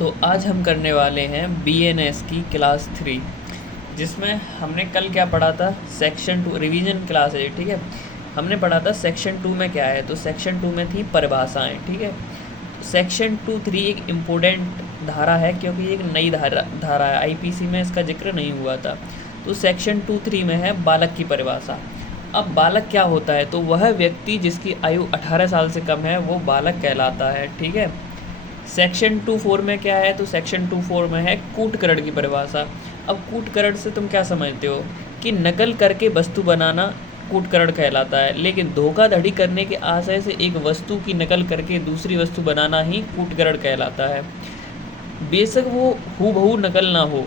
तो आज हम करने वाले हैं BNS की क्लास 3, जिसमें हमने कल क्या पढ़ा था। सेक्शन 2 रिवीजन क्लास है, ठीक है। हमने पढ़ा था सेक्शन 2 में क्या है, तो सेक्शन 2 में थी परिभाषाएं, ठीक है। सेक्शन 2(3) एक इम्पोर्टेंट धारा है, क्योंकि ये एक नई धारा है, IPC में इसका जिक्र नहीं हुआ था। तो सेक्शन 2(3) में है बालक की परिभाषा। अब बालक क्या होता है, तो वह व्यक्ति जिसकी आयु 18 साल से कम है वो बालक कहलाता है, ठीक है। सेक्शन 2(4) में क्या है, तो सेक्शन 2(4) में है कूटकरण की परिभाषा। अब कूटकरण से तुम क्या समझते हो कि नकल करके वस्तु बनाना कूटकरण कहलाता है, लेकिन धोखाधड़ी करने के आशय से एक वस्तु की नकल करके दूसरी वस्तु बनाना ही कूटकरण कहलाता है। बेशक वो हूबहू नकल ना हो,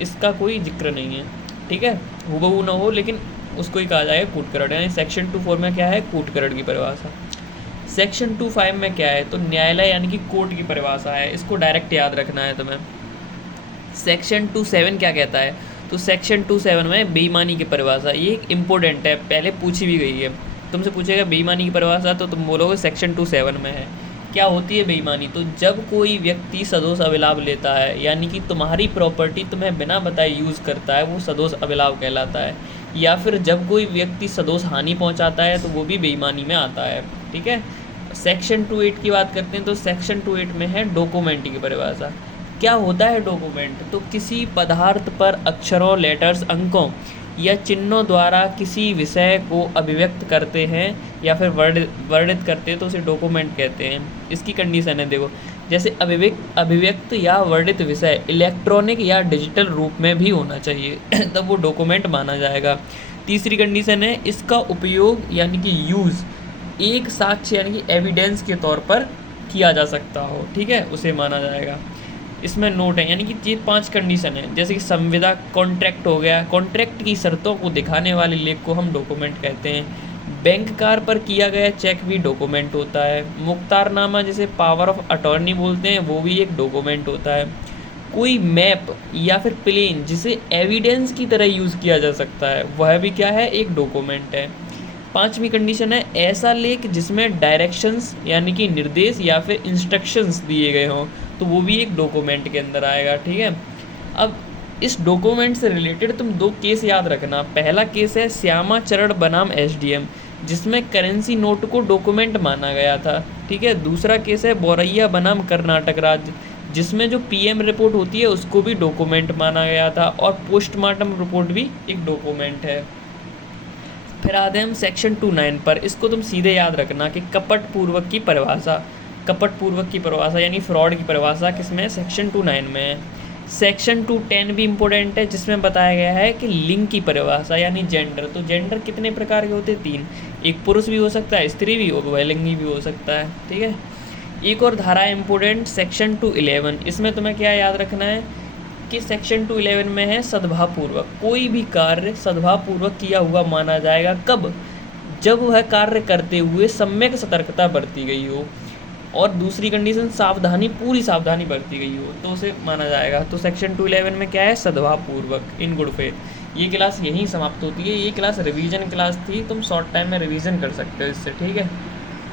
इसका कोई जिक्र नहीं है, ठीक है। हूबहू ना हो लेकिन उसको ही कहा जाएगा कूटकरण, यानी सेक्शन 2(4) में क्या है, कूटकरण की परिभाषा। सेक्शन 2(5) में क्या है, तो न्यायालय यानी कि कोर्ट की परिभाषा है, इसको डायरेक्ट याद रखना है तुम्हें। सेक्शन 2(7) क्या कहता है, तो सेक्शन 2(7) में बेईमानी की परिभाषा, ये एक इम्पोर्टेंट है, पहले पूछी भी गई है। तुमसे पूछेगा बेईमानी की परिभाषा, तो तुम बोलोगे सेक्शन 2(7) में है। क्या होती है बेईमानी, तो जब कोई व्यक्ति सदोष अभिलाभ लेता है, यानी कि तुम्हारी प्रॉपर्टी तुम्हें बिना बताए यूज़ करता है, वो सदोष अभिलाभ कहलाता है। या फिर जब कोई व्यक्ति सदोष हानि पहुंचाता है, तो वो भी बेईमानी में आता है, ठीक है। सेक्शन 2(8) की बात करते हैं, तो सेक्शन 2(8) में है डॉक्यूमेंट की परिभाषा। क्या होता है डॉक्यूमेंट, तो किसी पदार्थ पर अक्षरों, लेटर्स, अंकों या चिन्हों द्वारा किसी विषय को अभिव्यक्त करते हैं या फिर वर्णित करते हैं, तो उसे डॉक्यूमेंट कहते हैं। इसकी कंडीशन है, देखो, जैसे अभिव्यक्त या वर्णित विषय इलेक्ट्रॉनिक या डिजिटल रूप में भी होना चाहिए तब वो डॉक्यूमेंट माना जाएगा। तीसरी कंडीशन है, इसका उपयोग यानी कि यूज़ एक साक्ष्य यानी कि एविडेंस के तौर पर किया जा सकता हो, ठीक है, उसे माना जाएगा। इसमें नोट है, यानी कि ये 5 कंडीशन है, जैसे कि संविदा, कॉन्ट्रैक्ट हो गया, कॉन्ट्रैक्ट की शर्तों को दिखाने वाले लेख को हम डॉक्यूमेंट कहते हैं। बैंक कार पर किया गया चेक भी डॉक्यूमेंट होता है। मुख्तारनामा, जिसे पावर ऑफ अटॉर्नी बोलते हैं, वो भी एक डॉक्यूमेंट होता है। कोई मैप या फिर प्लेन जिसे एविडेंस की तरह यूज़ किया जा सकता है, वह भी क्या है, एक डॉक्यूमेंट है। 5वीं कंडीशन है, ऐसा लेख जिसमें डायरेक्शंस यानी कि निर्देश या फिर इंस्ट्रक्शंस दिए गए हों, तो वो भी एक डॉक्यूमेंट के अंदर आएगा, ठीक है। अब इस डॉक्यूमेंट से रिलेटेड तुम 2 केस याद रखना। पहला केस है श्यामाचरण बनाम SDM, जिसमें करेंसी नोट को डॉक्यूमेंट माना गया था, ठीक है। दूसरा केस है बोरैया बनाम कर्नाटक राज्य, जिसमें जो PM रिपोर्ट होती है उसको भी डॉक्यूमेंट माना गया था, और पोस्टमार्टम रिपोर्ट भी एक डॉक्यूमेंट है। फिर आते हैं हम सेक्शन 2(9) पर। इसको तुम सीधे याद रखना कि कपटपूर्वक की परिभाषा, कपटपूर्वक की परिभाषा यानी फ्रॉड की परिभाषा किसमें, सेक्शन 2(9) में है। सेक्शन 2(10) भी इम्पोर्टेंट है, जिसमें बताया गया है कि लिंग की परिभाषा यानी जेंडर। तो जेंडर कितने प्रकार के होते हैं, 3, एक पुरुष भी हो सकता है, स्त्री भी हो, वैलिंगी भी हो सकता है, ठीक है। एक और धारा है इम्पोर्टेंट, सेक्शन 2(11), इसमें तुम्हें क्या याद रखना है कि सेक्शन 2(11) में है सद्भावपूर्वक। कोई भी कार्य सद्भावपूर्वक किया हुआ माना जाएगा, कब, जब वह कार्य करते हुए सम्यक सतर्कता बरती गई हो, और दूसरी कंडीशन सावधानी, पूरी सावधानी बरती गई हो, तो उसे माना जाएगा। तो सेक्शन 2(11) में क्या है, सद्भावपूर्वक, इन गुड फेथ। ये क्लास यहीं समाप्त होती है। ये क्लास रिवीजन क्लास थी, तुम शॉर्ट टाइम में रिवीजन कर सकते हो इससे, ठीक है।